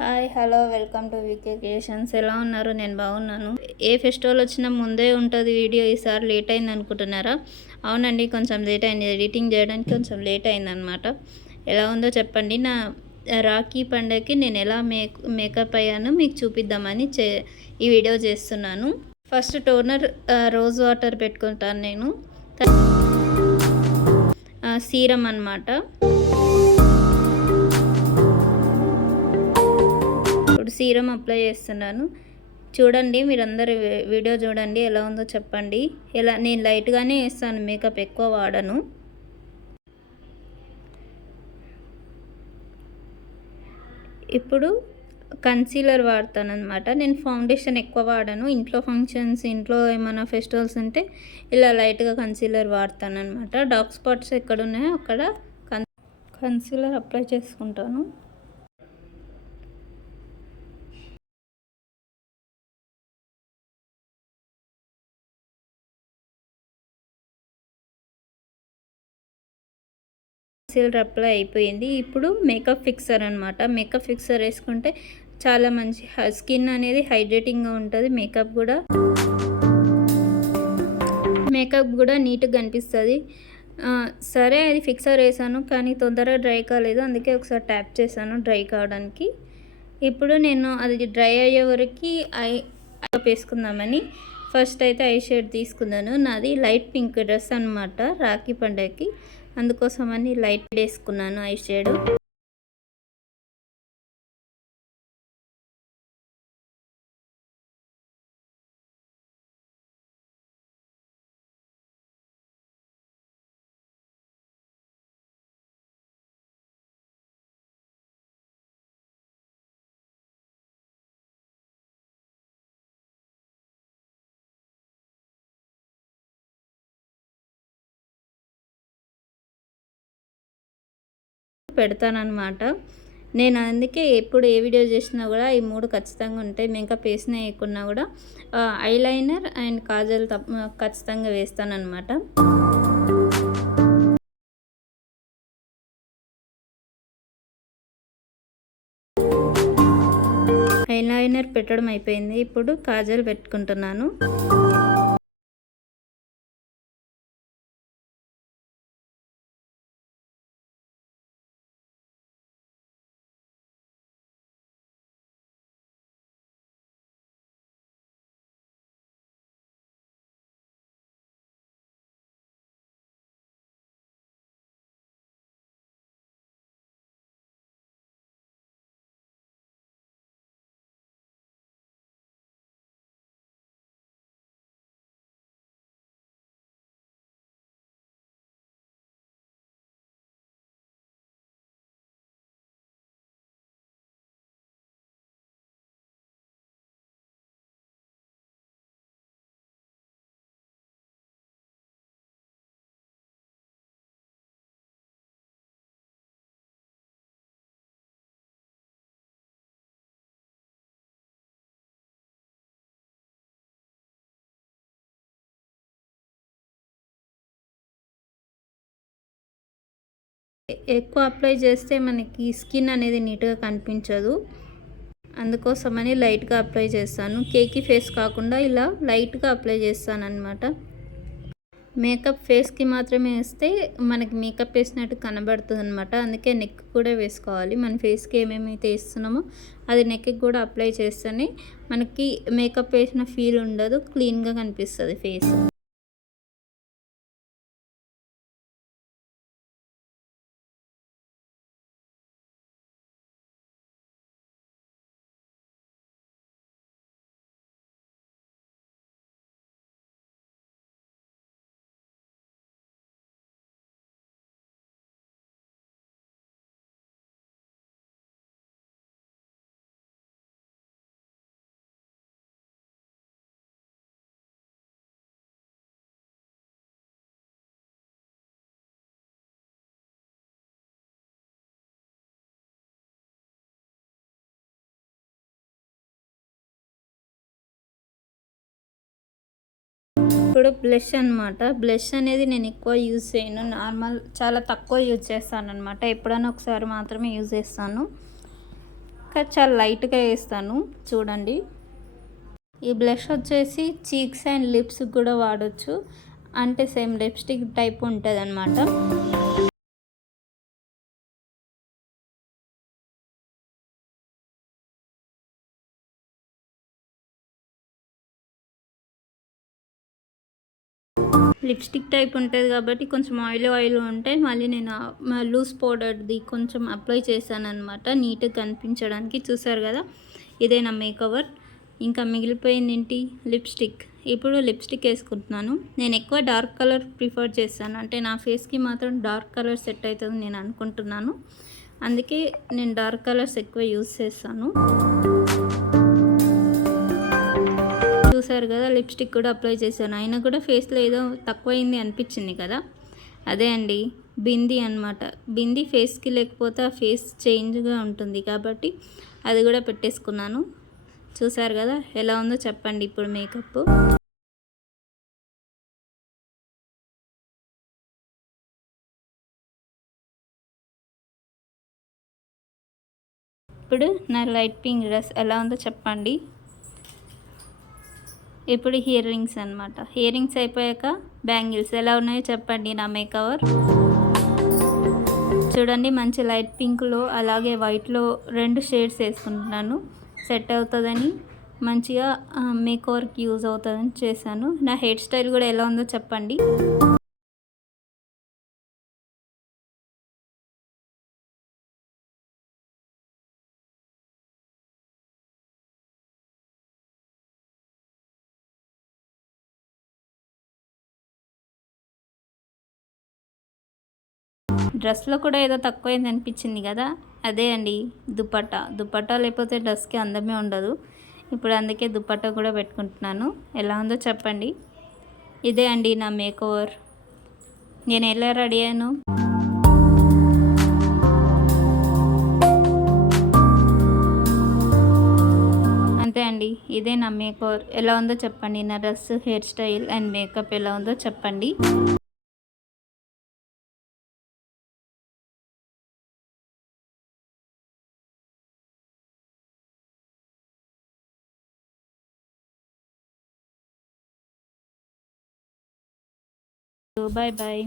Hi hello welcome to VK creations. ఎలా ఉన్నారు? నేను బాగున్నాను. ఏ ఫెస్టివల్ వచ్చినా ముందే ఉంటుంది వీడియో. ఈసారి లేట్ అయింది అనుకుంటున్నారా? అవునండి, కొంచెం లేట్ అయింది. ఎడిటింగ్ చేయడానికి కొంచెం లేట్ అయిందనమాట. ఎలా ఉందో చెప్పండి. నా రాఖీ పండగకి నేను ఎలా మేకప్ అయ్యానో మీకు చూపిద్దామని ఈ వీడియో చేస్తున్నాను. ఫస్ట్ టోనర్ రోజ్ వాటర్ పెట్టుకుంటాను నేను. సీరం అన్నమాట. ఇప్పుడు సీరం అప్లై చేస్తున్నాను. చూడండి, మీరందరూ వీడియో చూడండి, ఎలా ఉందో చెప్పండి. నేను లైట్గానే వేస్తాను, మేకప్ ఎక్కువ వాడను. ఇప్పుడు కన్సీలర్ వాడతాను అనమాట. నేను ఫౌండేషన్ ఎక్కువ వాడను. ఇంట్లో ఫంక్షన్స్, ఇంట్లో ఏమైనా ఫెస్టివల్స్ ఉంటే ఇలా లైట్గా కన్సీలర్ వాడతాను అనమాట. డార్క్ స్పాట్స్ ఎక్కడ ఉన్నాయో అక్కడ కన్సీలర్ అప్లై చేసుకుంటాను. కన్సీలర్ అప్లై అయిపోయింది. ఇప్పుడు మేకప్ ఫిక్సర్ అనమాట. మేకప్ ఫిక్సర్ వేసుకుంటే చాలా మంచి స్కిన్ అనేది హైడ్రేటింగ్గా ఉంటుంది. మేకప్ కూడా నీట్గా కనిపిస్తుంది. సరే, అది ఫిక్సర్ వేసాను కానీ తొందరగా డ్రై కాలేదు, అందుకే ఒకసారి ట్యాప్ చేశాను డ్రై కావడానికి. ఇప్పుడు నేను అది డ్రై అయ్యే వరకు వేసుకుందామని ఫస్ట్ అయితే ఐ షేడ్ తీసుకున్నాను. నాది లైట్ పింక్ డ్రెస్ అనమాట రాఖీ పండగకి, అందుకోసమని లైట్ వేసుకున్నాను ఐ షేడ్. పెడతానమాట. నేను అందుకే ఎప్పుడు ఏ వీడియో చేసినా కూడా ఈ 3 ఖచ్చితంగా ఉంటాయి. మేకప్ వేసినా వేయకున్నా కూడా ఐలైనర్ అండ్ కాజల్ ఖచ్చితంగా వేస్తానన్నమాట. ఐలైనర్ పెట్టడం అయిపోయింది. ఇప్పుడు కాజల్ పెట్టుకుంటున్నాను. ఎక్కువ అప్లై చేస్తే మనకి స్కిన్ అనేది నీట్గా కనిపించదు, అందుకోసమని లైట్గా అప్లై చేస్తాను. కేకీ ఫేస్ కాకుండా ఇలా లైట్గా అప్లై చేస్తాను అనమాట. మేకప్ ఫేస్కి మాత్రమే వేస్తే మనకి మేకప్ వేసినట్టు కనబడుతుంది అనమాట. అందుకే నెక్ కూడా వేసుకోవాలి. మన ఫేస్కి ఏమేమైతే వేస్తున్నామో అది నెక్కి కూడా అప్లై చేస్తేనే మనకి మేకప్ వేసిన ఫీల్ ఉండదు, క్లీన్గా కనిపిస్తుంది ఫేస్. ఇప్పుడు బ్లష్ అనమాట. బ్లష్ అనేది నేను ఎక్కువ యూజ్ చేయను, చాలా తక్కువ యూజ్ చేస్తాను అనమాట. ఎప్పుడైనా ఒకసారి మాత్రమే యూజ్ చేస్తాను. చాలా లైట్గా వేస్తాను చూడండి. ఈ బ్లష్ వచ్చేసి చీక్స్ అండ్ లిప్స్కి కూడా వాడచ్చు, అంటే సేమ్ లిప్స్టిక్ టైప్ ఉంటుంది అనమాట. లిప్స్టిక్ టైప్ ఉంటుంది కాబట్టి కొంచెం ఆయిల్ ఉంటే మళ్ళీ నేను లూజ్ పౌడర్ది కొంచెం అప్లై చేశాను అనమాట, నీట్గా కనిపించడానికి. చూసారు కదా, ఇదే నా మేకవర్. ఇంకా మిగిలిపోయింది ఏంటి, లిప్స్టిక్. ఇప్పుడు లిప్స్టిక్ వేసుకుంటున్నాను. నేను ఎక్కువ డార్క్ కలర్ ప్రిఫర్ చేస్తాను, అంటే నా ఫేస్కి మాత్రం డార్క్ కలర్ సెట్ అవుతుంది నేను అనుకుంటున్నాను. అందుకే నేను డార్క్ కలర్స్ ఎక్కువ యూజ్ చేస్తాను. చూసారు కదా, లిప్స్టిక్ కూడా అప్లై చేశాను. అయినా కూడా ఫేస్లో ఏదో తక్కువైంది అనిపించింది కదా, అదే అండి బింది అనమాట. బింది ఫేస్కి లేకపోతే ఆ ఫేస్ చేంజ్గా ఉంటుంది కాబట్టి అది కూడా పెట్టేసుకున్నాను. చూసారు కదా ఎలా ఉందో చెప్పండి ఇప్పుడు మేకప్. ఇప్పుడు నా లైట్ పింక్ డ్రెస్ ఎలా ఉందో చెప్పండి. ఇప్పుడు ఇయర్ రింగ్స్ అనమాట. ఇయర్ రింగ్స్ అయిపోయాక బ్యాంగిల్స్ ఎలా ఉన్నాయో చెప్పండి నా మేకవర్. చూడండి, మంచి లైట్ పింక్లో అలాగే వైట్లో 2 షేడ్స్ వేసుకుంటున్నాను. సెట్ అవుతుందని, మంచిగా మేకవర్కి యూజ్ అవుతుందని చేశాను. నా హెయిర్ స్టైల్ కూడా ఎలా ఉందో చెప్పండి. డ్రెస్లో కూడా ఏదో తక్కువైంది అనిపించింది కదా, అదే అండి దుపట్టా లేకపోతే డ్రెస్కి అందమే ఉండదు. ఇప్పుడు అందుకే దుపట్టా కూడా పెట్టుకుంటున్నాను. ఎలా ఉందో చెప్పండి. ఇదే అండి నా మేకోవర్. నేను ఎలా రెడీ అయ్యాను. అంతే అండి, ఇదే నా మేకోవర్. ఎలా ఉందో చెప్పండి. నా dress, hair style and makeup ఎలా ఉందో చెప్పండి. Bye bye.